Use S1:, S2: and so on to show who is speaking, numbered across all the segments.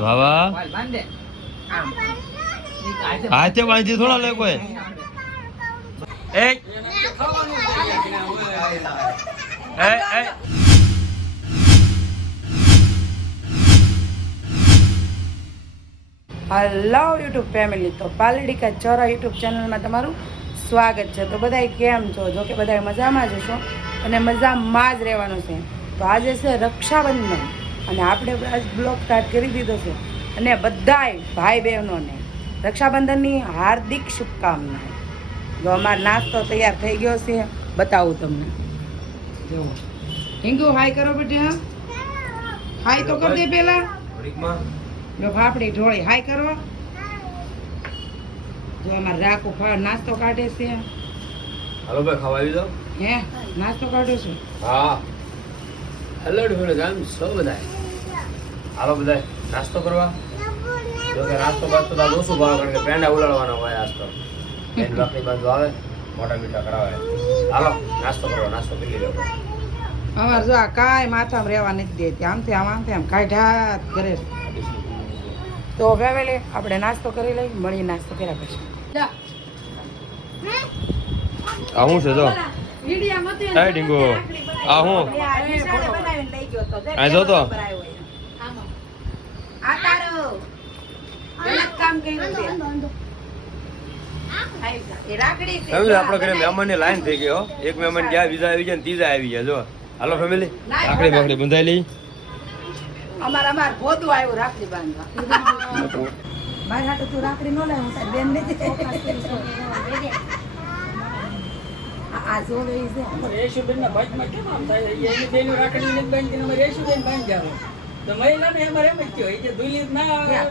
S1: વાવા હાથે બાંધી થોડા લે કોઈ. એ એ. એ
S2: હલો યુટ્યુબ ફેમિલી તો પાલડીકા ચોરા યુટ્યુબ ચેનલમાં તમારું સ્વાગત છે. તો બધાય કેમ છો? જો કે બધાય મજામાં જ છો અને મજામાં જ રહેવાનું છે. તો આજે છે રક્ષાબંધન. અને આપણે આજ બ્લોગ સ્ટાર્ટ કરી દીધો છે. અને બધાય ભાઈ બહેનોને રક્ષાબંધનની હાર્દિક શુભકામના જો અમારો નાસ્તો તૈયાર થઈ ગયો છે બતાવું તમને. જો. હિંગુ હાય કરો બેટા હાય તો કરી દે પેલા. જો ફાફડી ઢોળી હાય કરો. જો અમારે રાખો નાસ્તો કાઢે છે.
S1: હાલો ભાઈ ખાવા આવી જાઓ.
S2: હે નાસ્તો કાઢ્યો છે?
S1: હા. હેલો ફેડ ગામ સો બધા હાલો બધા નાસ્તો કરવા? જો કે નાસ્તો બાસ્તો તો ઓછું ભાવ કારણ કે પેંડા ઉલાડવાનો હોય આજ તો. પેન બાકરી બાજુ આવે મોટા મીઠા કરાવે. હાલો નાસ્તો કરવા નાસ્તો કરી લેવો
S2: અમાર જો આ કાંઈ માથામાં રહેવા નથી દેતી. આમથી આમ આમથી આમ કાંઈ જ કરે તો ફેમિલી આપણે નાસ્તો કરી લઈ મળી નાસ્તો કર્યા પછી.
S1: આ શું છે જો? આ ડીંગો. આ હું? આ જો તો.
S2: આ તારો ગલત કામ કર્યું છે. રાખડી
S1: લાઈન થઈ ગયો હો. એક મહેમાન ગયા બીજા આવી ગયા ને ત્રીજા આવી ગયા. જો હાલો ફેમિલી રાખડી બાકડી બંધાઈ લઈ.
S2: અમાર અમાર ભોદું આવ્યું રાખડી બાંધવા. મારી હાટુ તું રાખડી નો લાવ તારી બેન ને આ- આ જોડે ઈ છે.
S3: રેશુબેનના ભાગમાં કેમ આમ થાય? એની બેનું રાખડી નથી બાંધીને રેશુબેન બાંધી જાઓ. એ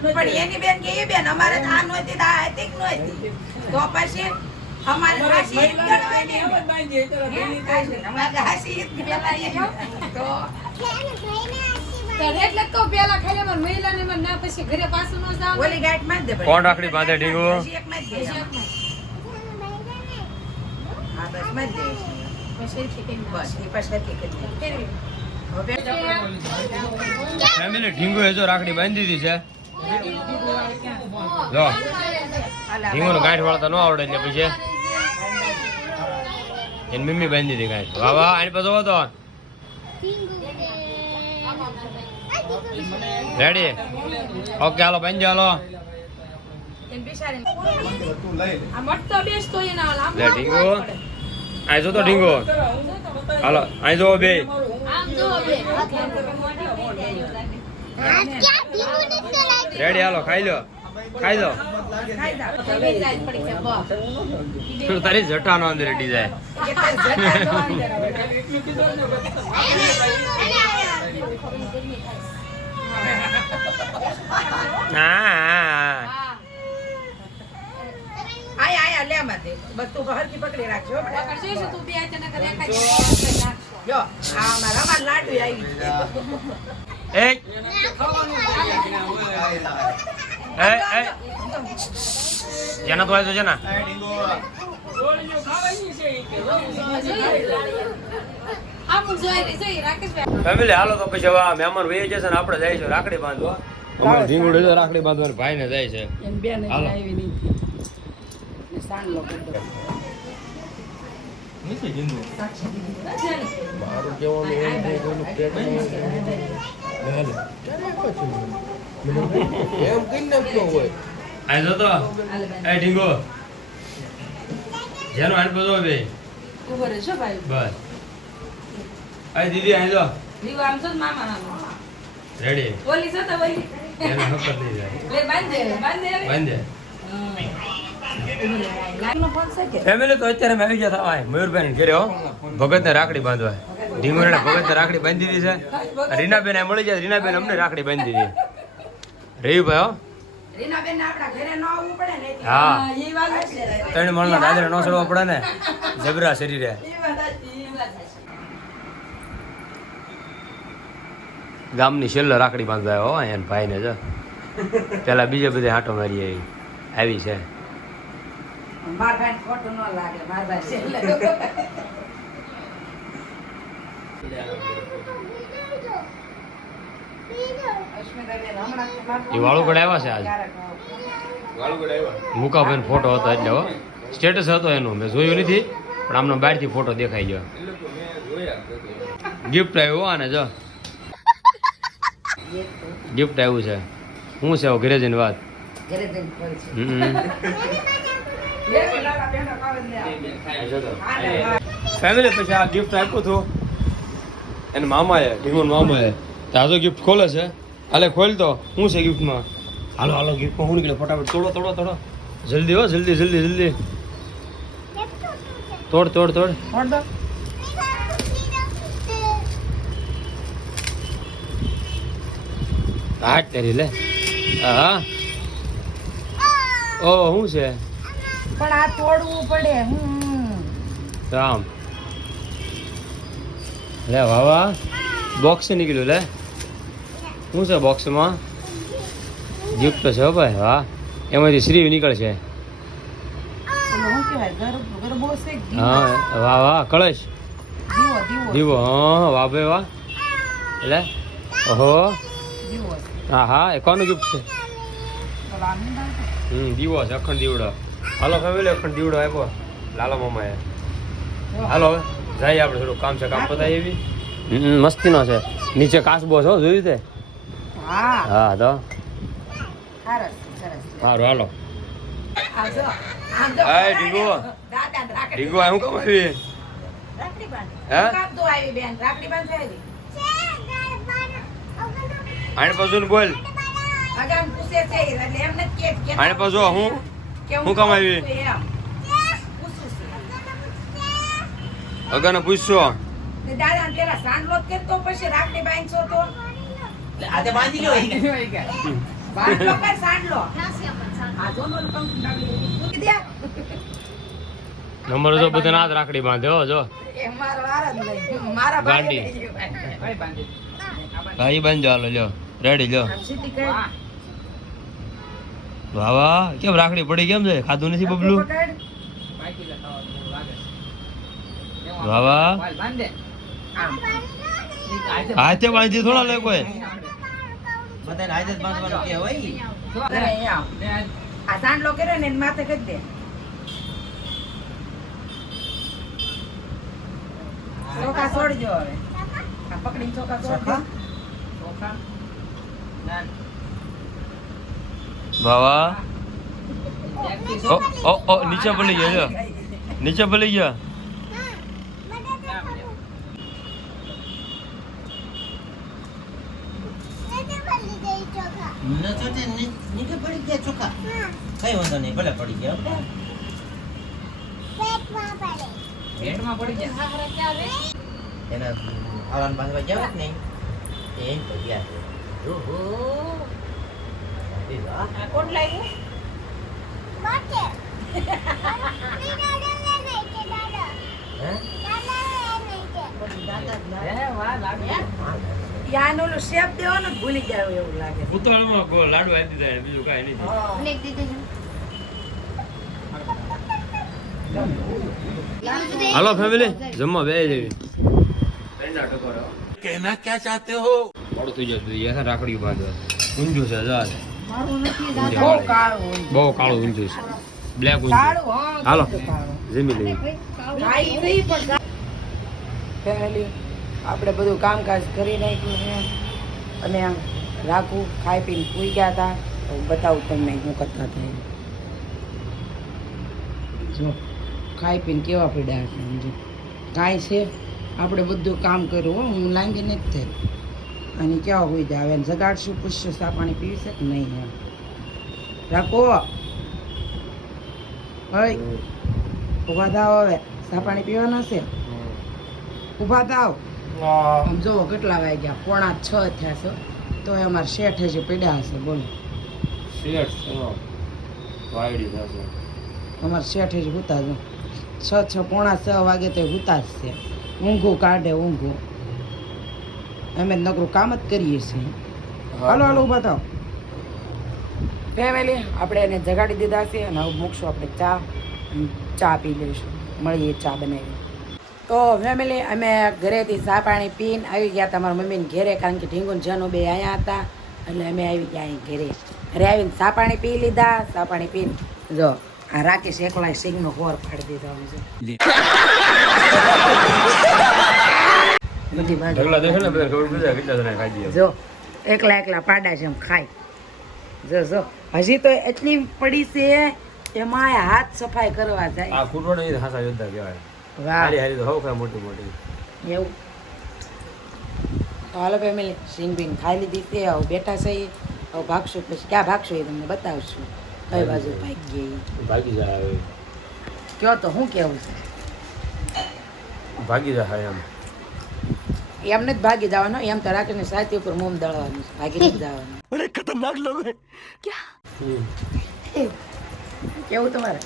S2: પણ એની બેન કે એ બેન અમારે આ નહોતી આ હતી નહોતી. તો પછી અમારે હાસી અમારે હાસી તો
S4: એટલે જ કહું પેલા ખાલી અમારે મહિલાને એમાં ના પછી ઘરે પાછું ન જાવ.
S2: ઓલી ગાંઠમાં જ દે પછી.
S1: કોણ રાખડી બાંધે ઢીંગો
S2: બસમાં
S4: પછી
S2: પછી
S1: ફેમિલી ઢીંગો હેજો રાખડી બાંધી દીધી છે. જો ઢીંગો નો ગાંઠ વાળતા ન આવડે એટલે પછી એની મમ્મી બાંધી દીધી ગાંઠ. વાહ વાહ, આની જોવો તો. રેડી ઓકે હાલો બાંધી હાલો.
S4: આ
S1: ઢીંગો. અહીં જો તો ઢીંગો. હાલો
S4: આમ જો બે.
S1: રેડી હાલો ખાઈ લો. ખાઈ
S4: લો.
S1: તું તારી જઠા નો અંદર રેડી જાય? હા
S2: આય આય લે માં દે બસ તું હરકી પકડી રાખજો હો બેટા.
S4: કરશે શું તું બે અચાનક રેખા
S2: જો આ અમારા અમાર લાડુ આવી.
S1: એ. એ. એ જેના તો આવ્યો છે ને
S3: ગોળીઓ ખાવાની છે ઈ કે.
S4: આમ જોઈ રહી જોઈ રાકેશભાઈ
S1: ફેમિલી હાલો તો પછી હવે મહેમાન વહી જશે ને આપણે જઈશું રાખડી બાંધવા. અમારે ઢીંગુડે રાખડી બાંધવા ભાઈ ને જાય છે.
S2: નથી. ને સાંડલો કરી દો.
S1: આ જો તો એ ઢીંગો જેનો હાથ બધો બે
S2: ઊભો રહેજો ભાઈ.
S1: બસ આ દીદી અહીં જો
S2: લીવો આમ છો મામા આમ.
S1: રેડી
S2: ઓલી છો ઓલી.
S1: એને હકત નહીં જાય
S2: લે બાંધે, બાંધે
S1: બાંધે
S2: લાઈનનો ફોન છે કે?
S1: ફેમિલી તો અત્યારે આવી ગયા આય મયુરભાઈ ઘરે હો. ભગતને રાખડી બાંધવા. ઢીંગુરાને ભગતને રાખડી બાંધી દીધી છે. રીનાબેન મળી જાય રીનાબેન અમને રાખડી બાંધી દીધી. રહીભાઈ હો. હા. ત્રણ મળના દાદરે ન ચડવા પડે ને. જબરા શરીરે. ગામની છેલ્લે રાખડી બાંધવા આવ્યો હો અહીંયા ભાઈને જો. પેલા બીજે બધે આંટો મારી આવી છે.
S2: માર ભાઈને ખોટું ન લાગે માર ભાઈ છેલ્લે.
S1: એ વાળુકડ આવ્યા છે આજ?
S2: ક્યારેક
S1: ફોટો હતો એટલે હો. સ્ટેટસ હતો એનો મેં જોયું નથી પણ આમનો બહારથી ફોટો દેખાઈ ગયો. ગિફ્ટ આવ્યું હો આને જો. ગિફ્ટ આવ્યું છે. શું છે ઘરે જઈને વાત?
S2: ઘરે જઈને ખોલ છે.
S1: હમ. ફેમિલી પછી આ ગિફ્ટ આપ્યું હતું. એને મામાએ ભીમન મામાએ. તાજો ગિફ્ટ ખોલે છે. હાલે ખોલ તો. શું છે ગિફ્ટમાં હાલો હાલો ગિફ્ટમાં શું નીકળે? ફટાફટ તોડો તોડો તોડો. જલ્દી હો જલ્દી જલ્દી જલ્દી. તોડ તોડ તોડ.
S2: તોડ દો.
S1: હાટ કરી લે. હા ઓ શું છે?
S2: પણ આ તોડવું પડે હમ.
S1: રામ. લે વાવા. બોક્સ નીકળ્યું લે. શું છે બોક્સમાં ગિફ્ટ છે હો ભાઈ વાહ. એમાંથી શ્રી નીકળશે.
S2: છે?
S1: હા વાહ વાહ. કળશ.
S2: દીવો
S1: હા વાહ ભાઈ વાહ. એટલે ઓહો. હા હા એ કોનું ગિફ્ટ છે. હમ દીવો છે અખંડ દીવડો. હાલો ફેમિલી અખંડ દીવડો આપ્યો. લાલા મામાએ. હાલો હવે. જઈએ આપણે થોડું કામ છે કામ પતાવી એવી મસ્તીનો છે. નીચે કાસબો છો હો, જોયું તે?
S2: હા.
S1: હા તો. સારું હાલો.
S2: આ જો, આ જો.
S1: હાય, ઢીંગો. આ હું કામ આવી? પાછું બોલ.
S2: અગાન પૂછે છે એટલે એમ નથી કે કે
S1: આને પાછું હું? હું કામ આવી? અગાને પૂછશો.
S2: દાદા પેલા સાંડલો જ પછી રાખડી બાંધશો તો.
S3: આજે બાંધી
S2: બાંધલો કર સાંડલો?
S1: નંબર જો બધા ના રાખડી બાંધ્યો જો. ગાંડી.
S3: ભાઈ
S1: બાંધજો હાલો લ્યો. રેડી લ્યો. વાહ કેમ રાખડી પડી કેમ છે? ખાધું નથી બબલું?
S2: વાવા.
S1: હાથે બાંધી થોડા લે કોઈ.
S2: ચોખા છોડજો હવે. આ ચોખા છોડ દે.
S1: વાહ ઓ ઓ ઓ નીચે ભલી ગયો જો નીચે ભલી ગયો
S3: પડી ગયા ચોખા કઈ વાંધો નહીં ભલે પડી ગયા પેટમાં પડી ગયા એના આળાને બાંધવા ગયા હોત ને એ પડી
S2: ગયા કોણ
S1: બીજું કાઈ નહીં હાલો ફેમિલી જમવા બે જેવી
S5: કહેના ક્યાં ચાહતે
S1: હો? પડતું જતું યાર રાખડી બાંધવા. ગુંજુ છે જા.
S2: બહુ કાળું.
S1: ઊંધું છે. બ્લેક ઊંધું હાલો. જીમી. લઈએ.
S2: ફેમિલી આપણે બધું કામકાજ કરી નાખ્યું છે. અને આમ રાખું ખાઈ પીને પૂઈ ગયા હતા. તો બતાવું તમને શું કરતા હતા જો ખાઈ પીને કેવા પડ્યા છે સમજો. કાંઈ છે આપણે બધું કામ કર્યું હો. હું લાંગી નથી થઈ અને કેવા હોઈ જાવે હવે જગાડશું પૂછશું ચા પાણી પીવી છે કે નહીં એમ. રાખો. હોય ઊભા થાવ હવે. સા પાણી પીવાના છે? ઊભા થાવ આમ જુઓ કેટલા વાગ્યા. પોણા છ થયા છે. તો અમારે શેઠ હજી પડ્યા હશે બોલો.
S1: શેઠ
S2: અમારે શેઠ હજી હુતા જો છ છ પોણા છ વાગે તો હુતા જ છે. ઊંઘું કાઢે ઊંઘું. અમે નકરું કામ જ કરીએ છીએ. હાલો હાલો ઊભા થાવ ફેમિલી આપણે એને જગાડી દીધા છે અને હવે મૂકશું આપણે ચા ચા પી લઈશું. મળીએ ચા બનાવી તો ફેમિલી અમે ઘરેથી ચા પાણી પીને આવી ગયા હતા મારા મમ્મીને ઘેરે કારણ કે ઢીંગુન જનુ બે અહીંયા હતા એટલે અમે આવી ગયા અહીં ઘેરે. ઘરે આવીને ચા પાણી પી લીધા ચા પાણી પીને જો આ રાકેશ એકલા સિંગનો હોર ફાડી દીધો અમે જો. બધી બાજુ.
S1: ઢગલા દેખે ને બધા ખબર પડી કેટલા જણા ખાઈ દઈએ
S2: જો એકલા એકલા પાડા છે એમ ખાય. જો જો હજી તો એટલી પડી છે એમાં હાથ સફાઈ કરવા જાય.
S1: આ કુટવાડ એ હાસા યોદ્ધા કહેવાય.
S2: વાહ.
S1: હારી હારી તો હવ ખાય મોટી મોટી.
S2: એવું. હાલો ફેમિલી સિંગ બિંગ ખાઈ લીધી તે હવે બેઠા છે. હવે ભાગશું પછી. ક્યાં ભાગશું એ તમને બતાવશું. કઈ બાજુ ભાગી ગઈ
S1: ભાગી જાય
S2: કયો તો શું કેવું છે?
S1: ભાગી જાય એમ.
S2: એમને જ ભાગી જવાનો એમ તો રાખીને સાથી ઉપર મોમ દળવાનું છે. ભાગી જવાનું.
S1: હમ.
S2: કેવું તમારે?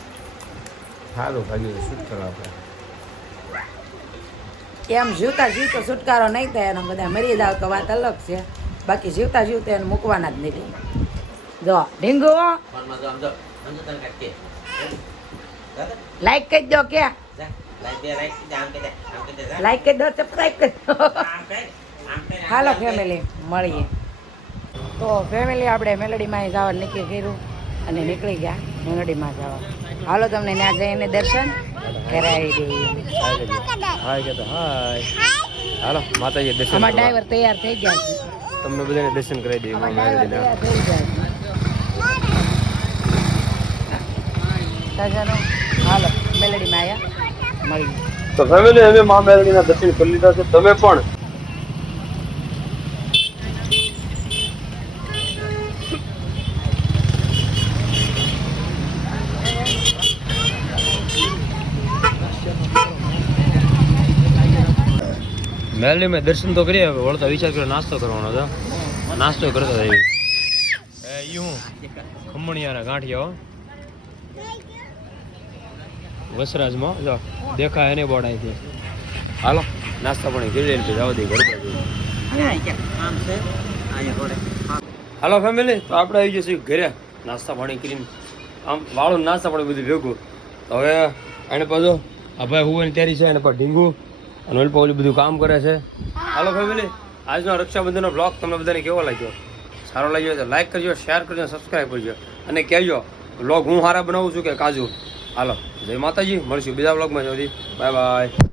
S1: સારું ભાગી કરવા આપણે.
S2: એમ જીવતા જીવતો છુટકારો નહીં થાય એનો બધા મરી જાવ તો વાત અલગ છે. બાકી જીવતા જીવતા એને મૂકવાના જ નથી જો ઢીંગો. લાઈક કરી દો કે. લાઈક કરી દો સબસ્ક્રાઈબ કરી દો હાલો ફેમિલી મળીએ. તો ફેમિલી આપણે મેલડીમાં જવા નક્કી કર્યું અને નીકળી ગયા મેલડીમાં જવા. હાલો તમને ત્યાં જઈને દર્શન કરાવી દઈએ
S1: હાલો માતાજી દર્શન
S2: અમારા. ડ્રાઈવર તૈયાર થઈ ગયા છે.
S1: તમને બધાને દર્શન કરાવી દઈએ
S2: અમારા ડ્રાઈવર
S1: મેલડીના.
S2: તૈયાર થઈ ગયા છે. સજાનો હાલો મેલડીમાં આવ્યા મળી
S1: તો ફેમિલી હવે મા મેલડીના દર્શન કરી લીધા છે. તમે પણ? મેલડીમાં દર્શન તો કરીએ હવે વળતા વિચાર કર્યો નાસ્તો કરવાનો હતો નાસ્તો કરતા ગયો એ યું ખમણિયાના ગાંઠિયા હો. વસરાજમાં. જો, દેખાય એને બોર્ડ અહીંથી હાલો, નાસ્તા પાણી કરી લઈને જવા દે ઘર હાલો ફેમિલી તો આપણે આવી જઈશું ઘરે. નાસ્તા પાણી કરીને. આમ વાળું નાસ્તા પાણી બધું ભેગું. હવે એને પાછો ભાઈ હું તૈયારી છે એને પર ઢીંગું અને ઓલી ઓલું બધું કામ કરે છે. હાલો ફેમિલી આજનો રક્ષાબંધનનો બ્લોગ તમને બધાને કેવો લાગ્યો? સારો લાગ્યો તો લાઈક કરજો શેર કરજો સબસ્ક્રાઈબ કરજો. અને કહેજો બ્લોગ હું સારા બનાવું છું કે કાજુ? હાલો જય માતાજી મળશું બીજા બ્લોગમાં જલ્દી બાય બાય.